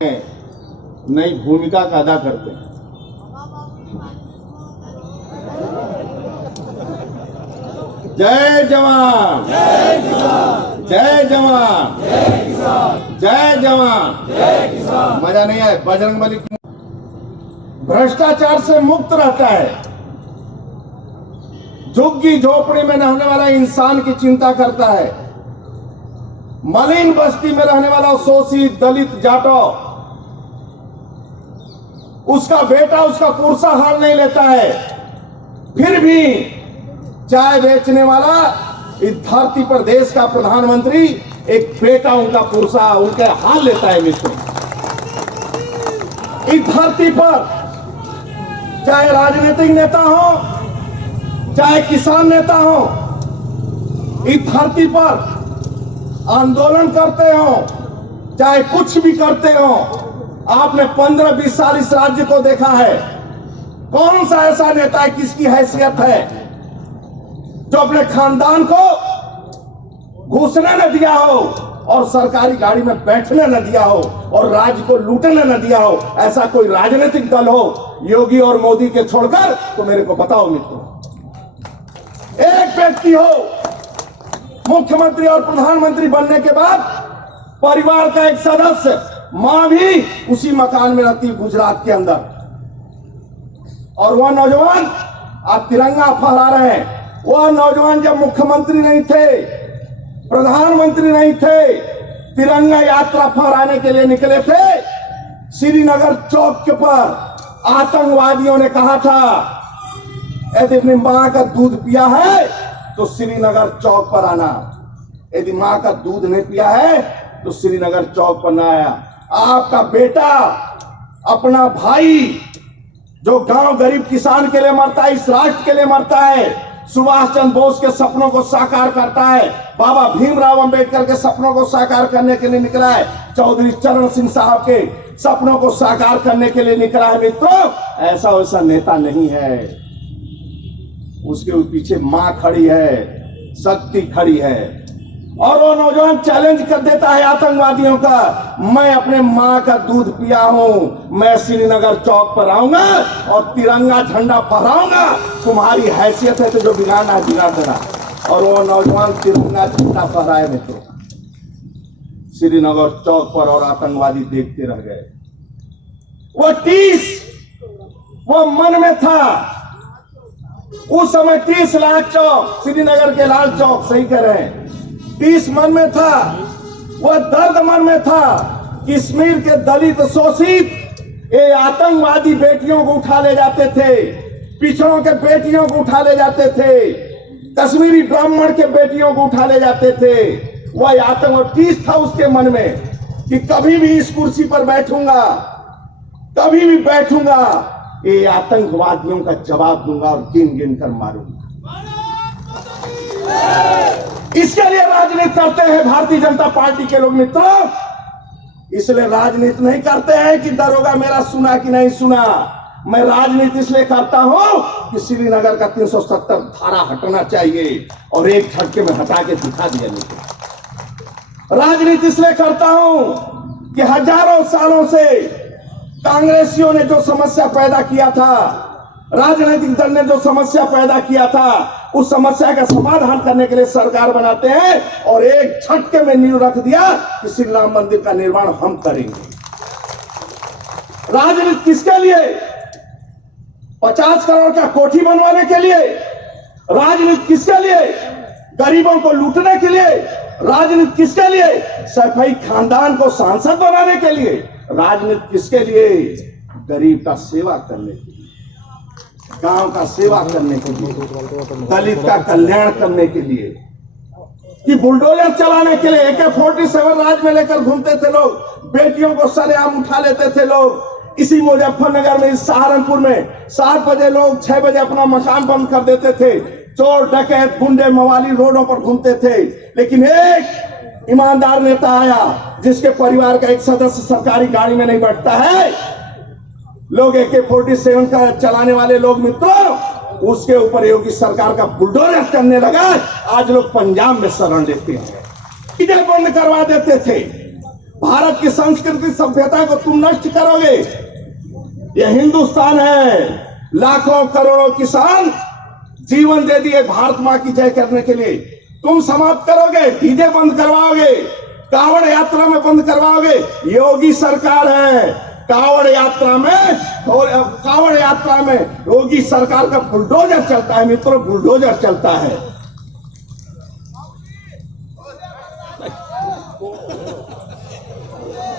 नई भूमिका का अदा करते हैं। जय जवान, जय जवान, जय जवान, जय जवान। मजा नहीं आया? बजरंगबली भ्रष्टाचार से मुक्त रहता है, झुग्गी झोपड़ी में रहने वाला इंसान की चिंता करता है, मलिन बस्ती में रहने वाला शोषित दलित जाटो उसका बेटा उसका पुरसा हार नहीं लेता है। फिर भी चाय बेचने वाला इस धरती पर देश का प्रधानमंत्री एक बेटा उनका पुरसा उनके हार लेता है। मित्रों, इस धरती पर चाहे राजनीतिक नेता हो, चाहे किसान नेता हो, इस धरती पर आंदोलन करते हो, चाहे कुछ भी करते हो, आपने 15-20 साल इस राज्य को देखा है। कौन सा ऐसा नेता है, किसकी हैसियत है जो अपने खानदान को घुसने न दिया हो और सरकारी गाड़ी में बैठने न दिया हो और राज्य को लूटने न दिया हो? ऐसा कोई राजनीतिक दल हो योगी और मोदी के छोड़कर तो मेरे को बताओ मित्रों। एक व्यक्ति हो मुख्यमंत्री और प्रधानमंत्री बनने के बाद परिवार का एक सदस्य, मां भी उसी मकान में रहती गुजरात के अंदर, और वह नौजवान आप तिरंगा फहरा रहे हैं। वह नौजवान जब मुख्यमंत्री नहीं थे, प्रधानमंत्री नहीं थे, तिरंगा यात्रा फहराने के लिए निकले थे। श्रीनगर चौक के पर आतंकवादियों ने कहा था, यदि अपनी मां का दूध पिया है तो श्रीनगर चौक पर आना, यदि मां का दूध नहीं पिया है तो श्रीनगर चौक पर ना आया। आपका बेटा, अपना भाई जो गांव गरीब किसान के लिए मरता है, इस राष्ट्र के लिए मरता है, सुभाष चंद्र बोस के सपनों को साकार करता है, बाबा भीमराव अंबेडकर के सपनों को साकार करने के लिए निकला है, चौधरी चरण सिंह साहब के सपनों को साकार करने के लिए निकला है। मित्रों, ऐसा वैसा नेता नहीं है, उसके पीछे मां खड़ी है, शक्ति खड़ी है। और वो नौजवान चैलेंज कर देता है आतंकवादियों का, मैं अपने मां का दूध पिया हूं, मैं श्रीनगर चौक पर आऊंगा और तिरंगा झंडा फहराऊंगा, तुम्हारी हैसियत है तो जो बिगाड़ना है बिगाड़ देना। और वो नौजवान तिरंगा झंडा फहराए मित्रों श्रीनगर चौक पर, और आतंकवादी देखते रह गए। वो मन में था उस समय 30 लाख चौक, श्रीनगर के लाल चौक, सही कह रहे हैं, 30 मन में था। वह दर्द मन में था, कश्मीर के दलित शोषित ये आतंकवादी बेटियों को उठा ले जाते थे, पिछड़ों के बेटियों को उठा ले जाते थे, कश्मीरी ब्राह्मण के बेटियों को उठा ले जाते थे। वह आतंक चीज था उसके मन में कि कभी भी इस कुर्सी पर बैठूंगा, कभी भी बैठूंगा, ये आतंकवादियों का जवाब दूंगा और गिन गिन कर मारूंगा। इसके लिए राजनीति करते हैं भारतीय जनता पार्टी के लोग मित्रों। इसलिए राजनीति नहीं करते हैं कि दरोगा मेरा सुना कि नहीं सुना। मैं राजनीति इसलिए करता हूं कि श्रीनगर का 370 धारा हटना चाहिए और एक झटके में हटा के दिखा दिया। नहीं, राजनीति इसलिए करता हूं कि हजारों सालों से कांग्रेसियों ने जो समस्या पैदा किया था, राजनीतिक दल ने जो समस्या पैदा किया था, उस समस्या का समाधान करने के लिए सरकार बनाते हैं और एक झटके में नींव रख दिया कि श्री राम मंदिर का निर्माण हम करेंगे। राजनीति किसके लिए? 50 करोड़ का कोठी बनवाने के लिए? राजनीति किसके लिए? गरीबों को लूटने के लिए? राजनीति किसके लिए? सफाई खानदान को सांसद बनाने के लिए? राजनीति किसके लिए? गरीब का सेवा करने के लिए, गांव का सेवा करने के लिए, दलित का कल्याण करने के लिए, कि बुलडोजर चलाने के लिए। AK-47 राज में लेकर घूमते थे लोग, बेटियों को सरेआम उठा लेते थे लोग। इसी मुजफ्फरनगर में, इस सहारनपुर में 7 बजे लोग 6 बजे अपना मकान बंद कर देते थे। चोर डकैत गुंडे मवाली रोडों पर घूमते थे। लेकिन एक ईमानदार नेता आया जिसके परिवार का एक सदस्य सरकारी गाड़ी में नहीं बैठता है। लोग AK-47 का चलाने वाले लोग मित्रों, उसके ऊपर योगी सरकार का बुलडोजर करने लगा। आज लोग पंजाब में शरण लेते हैं, इधर बंद करवा देते थे। भारत की संस्कृति सभ्यता को तुम नष्ट करोगे। यह हिंदुस्तान है, लाखों करोड़ों किसान जीवन दे दिए भारत मां की जय करने के लिए। तुम समाप्त करोगे, डीजे बंद करवाओगे, कांवड़ यात्रा में बंद करवाओगे। योगी सरकार है, कांवड़ यात्रा में योगी सरकार का बुलडोजर चलता है मित्रों, बुलडोजर चलता है।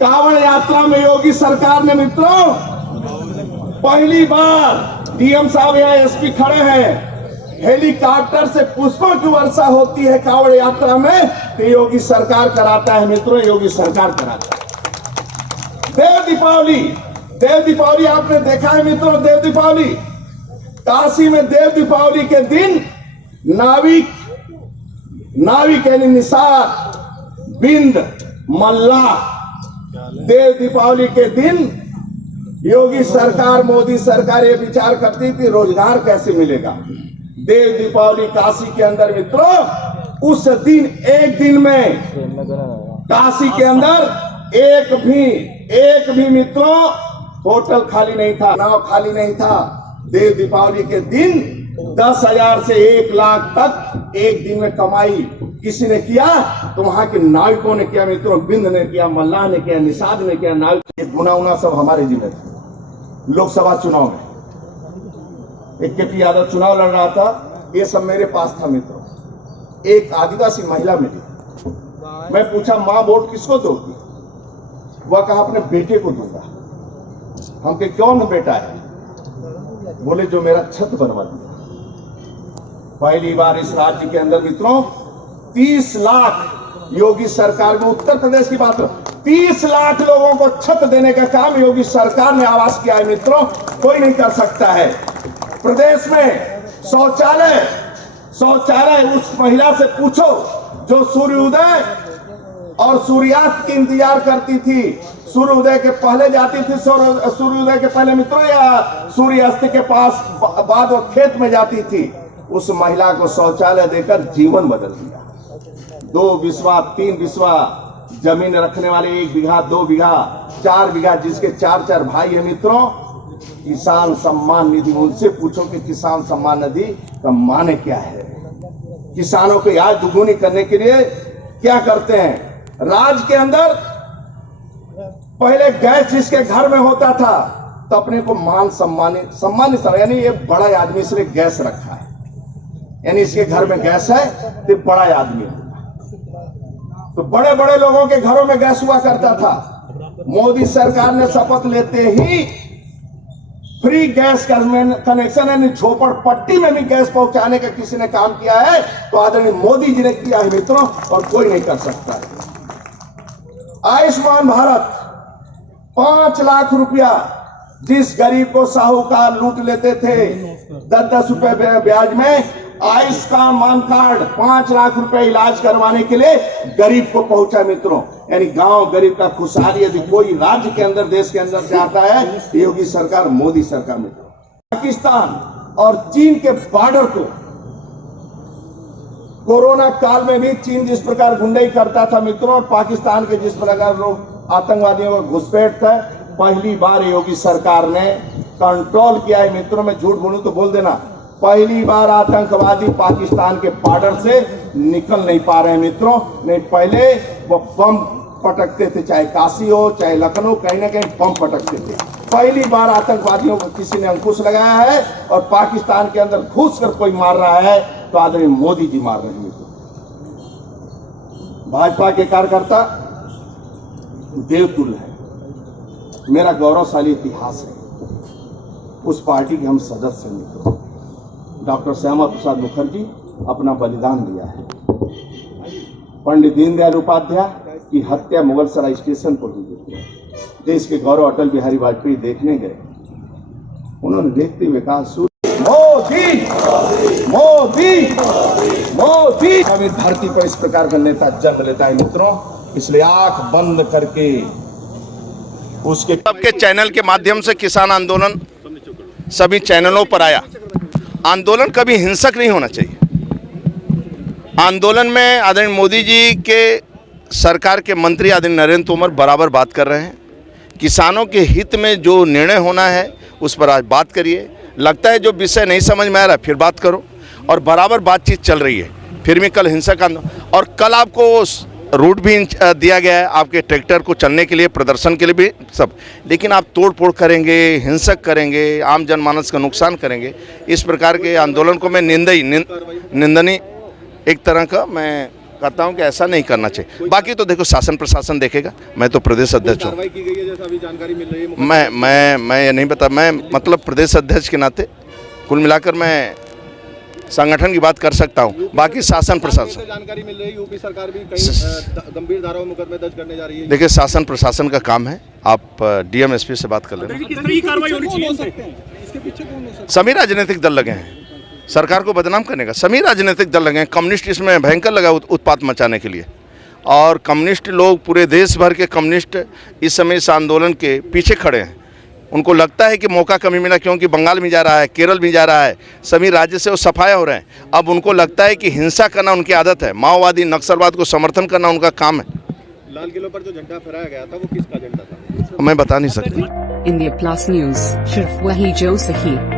कांवड़ यात्रा में योगी सरकार ने मित्रों पहली बार, डीएम साहब यहाँ एसपी खड़े हैं, हेलीकॉप्टर से पुष्पों की वर्षा होती है कांवड़ यात्रा में, तो योगी सरकार कराता है मित्रों, योगी सरकार कराता है। देव दीपावली आपने देखा है मित्रों, देव दीपावली काशी में देव दीपावली के दिन नाविक यानी निषाद, बिंद, मल्लाह, देव दीपावली के दिन योगी सरकार, मोदी सरकार ये विचार करती थी रोजगार कैसे मिलेगा। देव दीपावली काशी के अंदर मित्रों, उस दिन एक दिन में काशी के अंदर एक भी मित्रों होटल खाली नहीं था, नाव खाली नहीं था। देव दीपावली के दिन 10,000 से 1 लाख तक एक दिन में कमाई किसी ने किया, तो वहां के नाविकों ने किया मित्रों, बिंद ने किया, मल्लाह ने किया, निषाद ने किया, नाविक गुना सब हमारे जिले थे। लोकसभा चुनाव में एक केपी यादव चुनाव लड़ रहा था, ये सब मेरे पास था मित्रों। एक आदिवासी महिला मिली, मैं पूछा मां वोट किसको दोगी? वह कहा अपने बेटे को दूंगा। हम के कौन बेटा है? बोले जो मेरा छत बनवा दिया। पहली बार इस राज्य के अंदर मित्रों 30 लाख योगी सरकार में, उत्तर प्रदेश की बात, 30 लाख लोगों को छत देने का काम योगी सरकार ने आवाज किया है मित्रों, कोई नहीं कर सकता है। प्रदेश में शौचालय उस महिला से पूछो जो सूर्योदय और सूर्यास्त की इंतजार करती थी, सूर्योदय के पहले जाती थी, सूर्योदय के पहले मित्रों, या सूर्यास्त के पास बाद वो खेत में जाती थी। उस महिला को शौचालय देकर जीवन बदल दिया। 2 बिस्वा 3 बिस्वा जमीन रखने वाले 1 बीघा 2 बीघा 4 बीघा जिसके 4 भाई है मित्रों, किसान सम्मान निधि, उनसे पूछो कि किसान सम्मान निधि का माने क्या है। किसानों को आय दुगुनी करने के लिए क्या करते हैं? राज्य के अंदर पहले गैस जिसके घर में होता था तो अपने को मान सम्मानित यानी ये बड़ा आदमी इसलिए गैस रखा है, यानी इसके घर में गैस है तो बड़ा आदमी है। तो बड़े बड़े लोगों के घरों में गैस हुआ करता था। मोदी सरकार ने शपथ लेते ही फ्री गैस कनेक्शन यानी झोपड़पट्टी में भी गैस पहुंचाने का किसी ने काम किया है तो आदरणीय मोदी जी ने किया है मित्रों, और कोई नहीं कर सकता है। आयुष्मान भारत 5 लाख रुपया जिस गरीब को साहूकार लूट लेते थे 10-10 रुपए ब्याज में, आयुष्मान कार्ड 5 लाख रुपए इलाज करवाने के लिए गरीब को पहुंचा मित्रों, यानी गांव गरीब का खुशहाली यदि कोई राज्य के अंदर देश के अंदर चाहता है योगी सरकार, मोदी सरकार मित्रों। पाकिस्तान और चीन के बॉर्डर को कोरोना काल में भी चीन जिस प्रकार गुंडाई करता था मित्रों, और पाकिस्तान के जिस प्रकार लोग आतंकवादियों का घुसपैठ था, पहली बार योगी सरकार ने कंट्रोल किया है मित्रों। मैं झूठ बोलूं तो बोल देना, पहली बार आतंकवादी पाकिस्तान के बॉर्डर से निकल नहीं पा रहे हैं मित्रों। नहीं पहले वो बम पटकते थे, चाहे काशी हो चाहे लखनऊ, कहीं ना कहीं बम पटकते थे। पहली बार आतंकवादियों को किसी ने अंकुश लगाया है और पाकिस्तान के अंदर घुस कर कोई मार रहा है तो आदरणीय मोदी जी मार रहे हैं। भाजपा के कार्यकर्ता देवतुल्य है, मेरा गौरवशाली इतिहास है। उस पार्टी के हम सदस्य हैं मित्रों। डॉक्टर श्यामा प्रसाद मुखर्जी अपना बलिदान दिया है। पंडित दीनदयाल उपाध्याय की हत्या मुगलसराय स्टेशन पर हुई थी। देश के गौरव अटल बिहारी वाजपेयी देखने गए, उन्होंने देखते हुए कहा मोदी मोदी मोदी। अभी धरती पर इस प्रकार का नेता जन्म लेता है मित्रों, इसलिए आंख बंद करके उसके सबके चैनल के माध्यम से किसान आंदोलन सभी चैनलों पर आया। आंदोलन कभी हिंसक नहीं होना चाहिए। आंदोलन में आदरणीय मोदी जी के सरकार के मंत्री आदरणीय नरेंद्र तोमर बराबर बात कर रहे हैं। किसानों के हित में जो निर्णय होना है उस पर आज बात करिए। लगता है जो विषय नहीं समझ में आ रहा है फिर बात करो, और बराबर बातचीत चल रही है। फिर भी कल हिंसक आंदोलन, और कल आपको रूट भी दिया गया है आपके ट्रैक्टर को चलने के लिए, प्रदर्शन के लिए भी सब, लेकिन आप तोड़ फोड़ करेंगे, हिंसक करेंगे, आम जनमानस का नुकसान करेंगे, इस प्रकार के आंदोलन को मैं निंदनीय एक तरह का मैं कहता हूं कि ऐसा नहीं करना चाहिए। बाकी तो देखो शासन प्रशासन देखेगा, मैं तो प्रदेश अध्यक्ष हूँ। की गई है जैसा अभी जानकारी मिल रही है। मैं ये नहीं बता, मैं मतलब प्रदेश अध्यक्ष के नाते कुल मिलाकर मैं संगठन की बात कर सकता हूं, बाकी शासन प्रशासन। जानकारी मिल रही है यूपी सरकार भी कई गंभीर धाराओं में मुकदमे दर्ज करने जा रही है। देखिए शासन प्रशासन का काम है, आप डीएम एसपी से बात कर लेना। सभी राजनीतिक दल लगे हैं सरकार को बदनाम करने का, सभी राजनीतिक दल लगे हैं। कम्युनिस्ट इसमें भयंकर लगा उत्पात मचाने के लिए, और कम्युनिस्ट लोग पूरे देश भर के कम्युनिस्ट इस समय इस आंदोलन के पीछे खड़े हैं। उनको लगता है कि मौका कमी मिला, क्योंकि बंगाल में जा रहा है, केरल में जा रहा है, सभी राज्य से वो सफाया हो रहे हैं। अब उनको लगता है कि हिंसा करना उनकी आदत है, माओवादी नक्सलवाद को समर्थन करना उनका काम है। लाल किले पर जो झंडा फहराया गया था वो किसका झंडा था? मैं बता नहीं सकता। इंडिया प्लस न्यूज, सिर्फ वही जो सही।